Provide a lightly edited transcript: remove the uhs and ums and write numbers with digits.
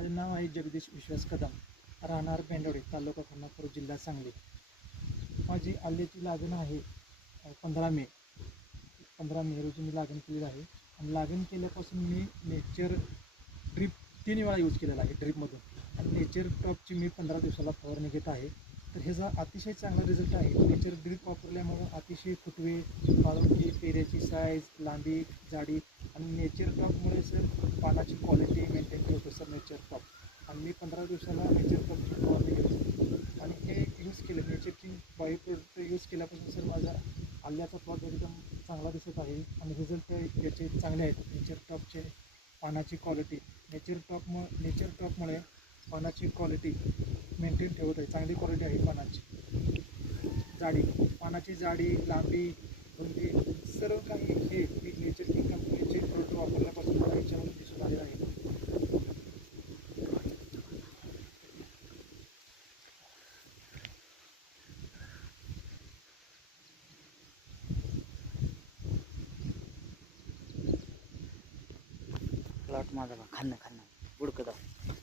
माझे नाव आहे जगदीश विश्वास कदम, राहणार बेंडवडे, तालुका खानापूर, जिल्हा सांगली. माझी आल्याची लागण आहे 15 मे रोजी मी लागण केलेली आहे. आणि लागण केल्यापासून मी नेचर ड्रीप 3 वेळा यूज केलेला आहे ड्रीपमधून. आणि नेचर टॉपची मी 15 दिवसाला फवारणी घेत आहे. तर ह्याचा अतिशय चांगला रिझल्ट आहे. नेचर ड्रीप वापरल्यामुळं अतिशय फुटवे, पाळवची, पेऱ्याची साईज, लांबी, जाडी आणि नेचर टॉपमुळे सर पानाची क्वालिटी मेंटेन ठेवतो सर नेचर टॉप. आणि मी 15 दिवसाला नेचर टॉपची फवारणी घेतो. आणि हे यूज केलं, nature king bio product use केल्यापासून सर माझा आल्याचा प्लॉट एकदम चांगला दिसत आहे. आणि रिझल्ट याचे चांगले आहेत. नेचर टॉपचे पानाची क्वालिटी, नेचर टॉपमुळे पानाची क्वालिटी मेंटेन ठेवत आहे. चांगली क्वालिटी आहे पानाची. पानाची जाडी, लांबी, रुंदी सर्व काही हे नेचर किंग कंपनीचे प्रोडक्ट वापरल्यापासून मला याच्यामध्ये दिसून आलेलं आहे. प्लॉट माझा खाणं बुडकं दाव.